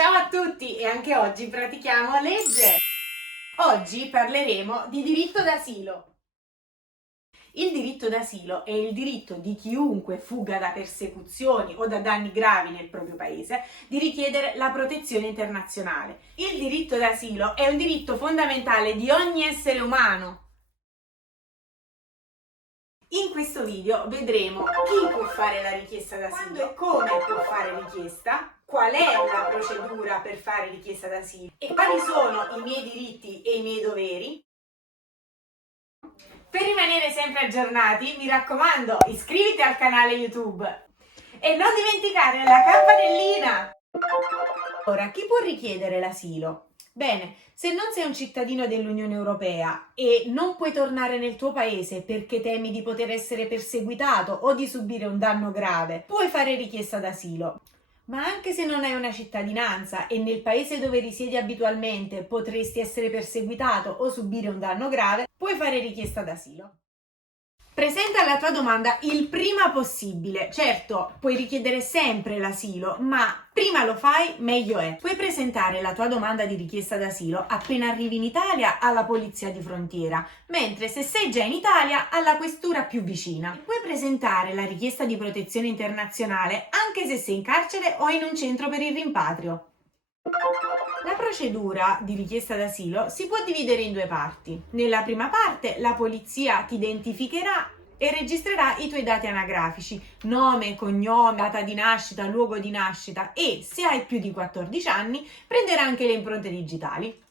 Ciao a tutti e anche oggi pratichiamo legge. Oggi parleremo di diritto d'asilo. Il diritto d'asilo è il diritto di chiunque fugga da persecuzioni o da danni gravi nel proprio paese di richiedere la protezione internazionale. Il diritto d'asilo è un diritto fondamentale di ogni essere umano. In questo video vedremo chi può fare la richiesta d'asilo, quando e come può fare richiesta, qual è la procedura per fare richiesta d'asilo e quali sono i miei diritti e i miei doveri. Per rimanere sempre aggiornati, mi raccomando, iscriviti al canale YouTube e non dimenticare la campanellina! Ora, chi può richiedere l'asilo? Bene, se non sei un cittadino dell'Unione Europea e non puoi tornare nel tuo paese perché temi di poter essere perseguitato o di subire un danno grave, puoi fare richiesta d'asilo. Ma anche se non hai una cittadinanza e nel paese dove risiedi abitualmente potresti essere perseguitato o subire un danno grave, puoi fare richiesta d'asilo. Presenta la tua domanda il prima possibile. Certo, puoi richiedere sempre l'asilo, ma prima lo fai, meglio è. Puoi presentare la tua domanda di richiesta d'asilo appena arrivi in Italia alla polizia di frontiera, mentre se sei già in Italia alla questura più vicina. Puoi presentare la richiesta di protezione internazionale anche se sei in carcere o in un centro per il rimpatrio. La procedura di richiesta d'asilo si può dividere in due parti. Nella prima parte la polizia ti identificherà e registrerà i tuoi dati anagrafici, nome, cognome, data di nascita, luogo di nascita e, se hai più di 14 anni, prenderà anche le impronte digitali.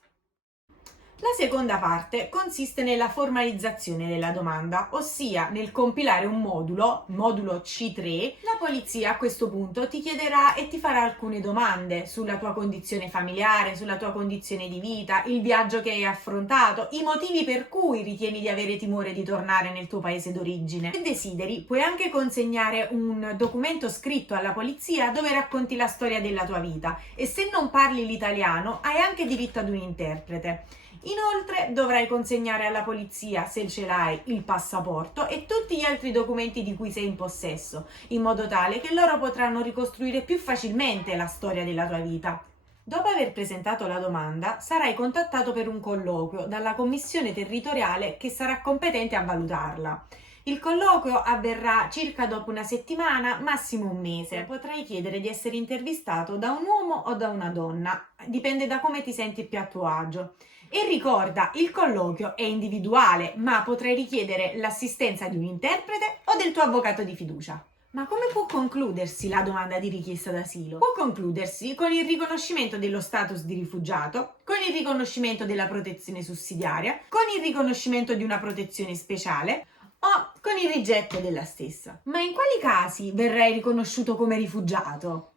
La seconda parte consiste nella formalizzazione della domanda, ossia nel compilare un modulo C3. La polizia a questo punto ti chiederà e ti farà alcune domande sulla tua condizione familiare, sulla tua condizione di vita, il viaggio che hai affrontato, i motivi per cui ritieni di avere timore di tornare nel tuo paese d'origine. Se desideri, puoi anche consegnare un documento scritto alla polizia dove racconti la storia della tua vita e se non parli l'italiano hai anche diritto ad un interprete. Inoltre dovrai consegnare alla polizia, se ce l'hai, il passaporto e tutti gli altri documenti di cui sei in possesso, in modo tale che loro potranno ricostruire più facilmente la storia della tua vita. Dopo aver presentato la domanda, sarai contattato per un colloquio dalla commissione territoriale che sarà competente a valutarla. Il colloquio avverrà circa dopo una settimana, massimo un mese. Potrai chiedere di essere intervistato da un uomo o da una donna, dipende da come ti senti più a tuo agio. E ricorda, il colloquio è individuale, ma potrai richiedere l'assistenza di un interprete o del tuo avvocato di fiducia. Ma come può concludersi la domanda di richiesta d'asilo? Può concludersi con il riconoscimento dello status di rifugiato, con il riconoscimento della protezione sussidiaria, con il riconoscimento di una protezione speciale o con il rigetto della stessa. Ma in quali casi verrai riconosciuto come rifugiato?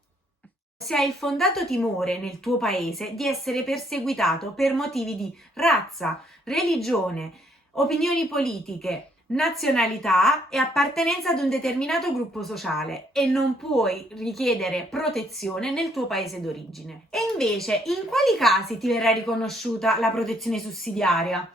Se hai il fondato timore nel tuo paese di essere perseguitato per motivi di razza, religione, opinioni politiche, nazionalità e appartenenza ad un determinato gruppo sociale e non puoi richiedere protezione nel tuo paese d'origine. E invece, in quali casi ti verrà riconosciuta la protezione sussidiaria?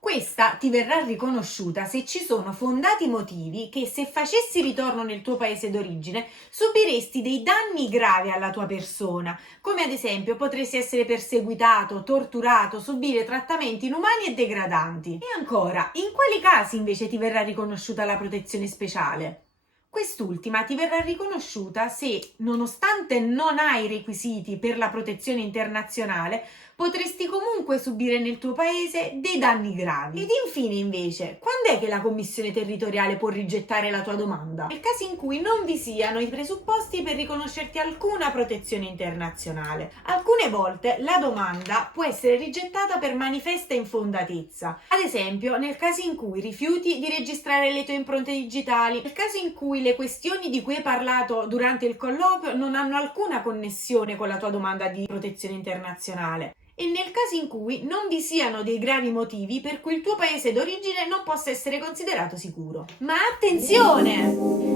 Questa ti verrà riconosciuta se ci sono fondati motivi che, se facessi ritorno nel tuo paese d'origine, subiresti dei danni gravi alla tua persona, come ad esempio potresti essere perseguitato, torturato, subire trattamenti inumani e degradanti. E ancora, in quali casi invece ti verrà riconosciuta la protezione speciale? Quest'ultima ti verrà riconosciuta se, nonostante non hai i requisiti per la protezione internazionale, potresti comunque subire nel tuo paese dei danni gravi. Ed infine, invece, quando è che la commissione territoriale può rigettare la tua domanda? Nel caso in cui non vi siano i presupposti per riconoscerti alcuna protezione internazionale. Alcune volte la domanda può essere rigettata per manifesta infondatezza. Ad esempio, nel caso in cui rifiuti di registrare le tue impronte digitali, nel caso in cui le questioni di cui hai parlato durante il colloquio non hanno alcuna connessione con la tua domanda di protezione internazionale e nel caso in cui non vi siano dei gravi motivi per cui il tuo paese d'origine non possa essere considerato sicuro. Ma attenzione!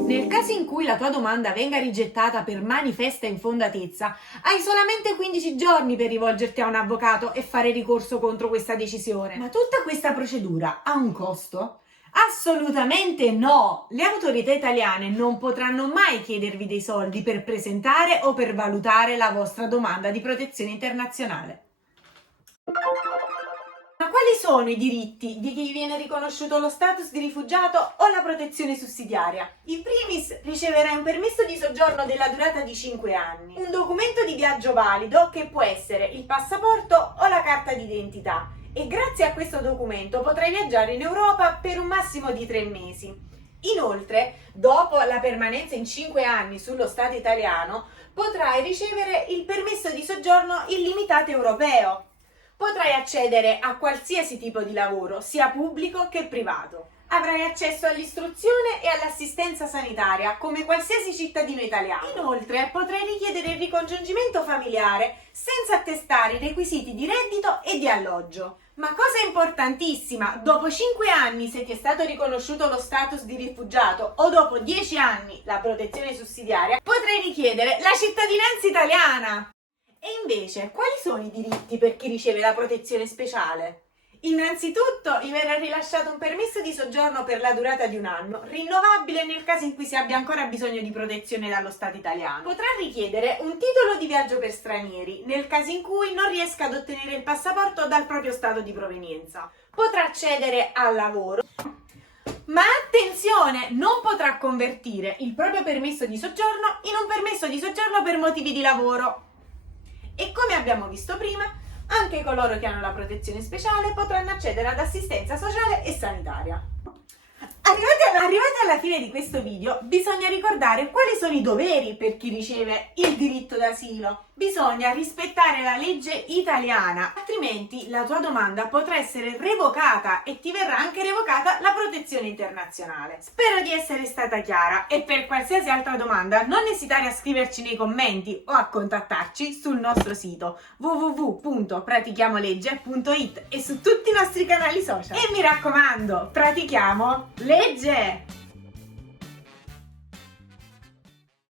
Nel caso in cui la tua domanda venga rigettata per manifesta infondatezza, hai solamente 15 giorni per rivolgerti a un avvocato e fare ricorso contro questa decisione. Ma tutta questa procedura ha un costo? Assolutamente no! Le autorità italiane non potranno mai chiedervi dei soldi per presentare o per valutare la vostra domanda di protezione internazionale. Ma quali sono i diritti di chi viene riconosciuto lo status di rifugiato o la protezione sussidiaria? In primis riceverai un permesso di soggiorno della durata di 5 anni, un documento di viaggio valido che può essere il passaporto o la carta d'identità, e grazie a questo documento potrai viaggiare in Europa per un massimo di 3 mesi. Inoltre, dopo la permanenza in 5 anni sullo Stato italiano, potrai ricevere il permesso di soggiorno illimitato europeo. Potrai accedere a qualsiasi tipo di lavoro, sia pubblico che privato. Avrai accesso all'istruzione e all'assistenza sanitaria come qualsiasi cittadino italiano. Inoltre, potrai richiedere il ricongiungimento familiare senza attestare i requisiti di reddito e di alloggio. Ma cosa importantissima, dopo 5 anni, se ti è stato riconosciuto lo status di rifugiato, o dopo 10 anni la protezione sussidiaria, potrai richiedere la cittadinanza italiana. E invece, quali sono i diritti per chi riceve la protezione speciale? Innanzitutto, vi verrà rilasciato un permesso di soggiorno per la durata di 1 anno, rinnovabile nel caso in cui si abbia ancora bisogno di protezione dallo Stato italiano. Potrà richiedere un titolo di viaggio per stranieri, nel caso in cui non riesca ad ottenere il passaporto dal proprio Stato di provenienza. Potrà accedere al lavoro, ma attenzione, non potrà convertire il proprio permesso di soggiorno in un permesso di soggiorno per motivi di lavoro. E come abbiamo visto prima, anche coloro che hanno la protezione speciale potranno accedere ad assistenza sociale e sanitaria. Arrivati alla fine di questo video, bisogna ricordare quali sono i doveri per chi riceve il diritto d'asilo. Bisogna rispettare la legge italiana, altrimenti la tua domanda potrà essere revocata e ti verrà anche revocata la protezione internazionale. Spero di essere stata chiara e per qualsiasi altra domanda non esitare a scriverci nei commenti o a contattarci sul nostro sito www.pratichiamolegge.it e su tutti i nostri canali social. E mi raccomando, pratichiamo legge!